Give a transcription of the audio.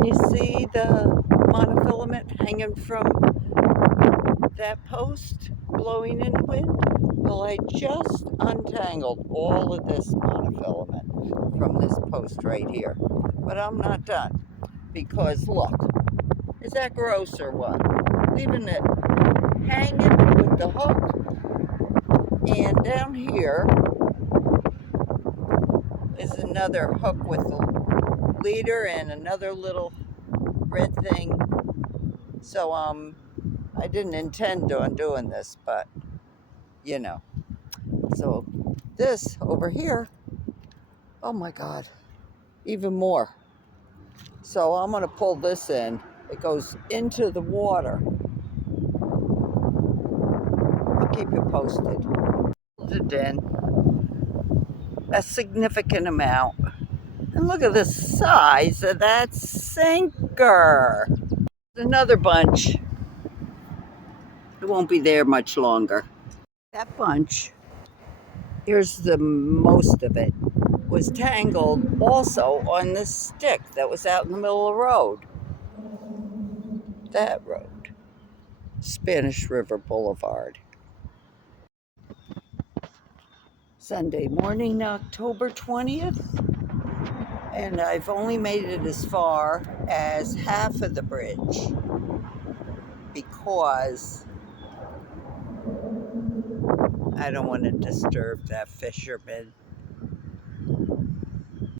Can you see the monofilament hanging from that post blowing in the wind? Well, I just untangled all of this monofilament from this post right here. But I'm not done because look, is that gross or what? Leaving it hanging with the hook, and down here is another hook with the leader and another little red thing. So I didn't intend on doing this, but you know. So this over here, oh my God, even more. So I'm gonna pull this in. It goes into the water. I'll keep you posted. Pulled it in a significant amount. And look at the size of that sinker. Another bunch. It won't be there much longer. That bunch, here's the most of it, was tangled also on this stick that was out in the middle of the road. That road. Spanish River Boulevard. Sunday morning, October 20th. And I've only made it as far as half of the bridge because I don't want to disturb that fisherman.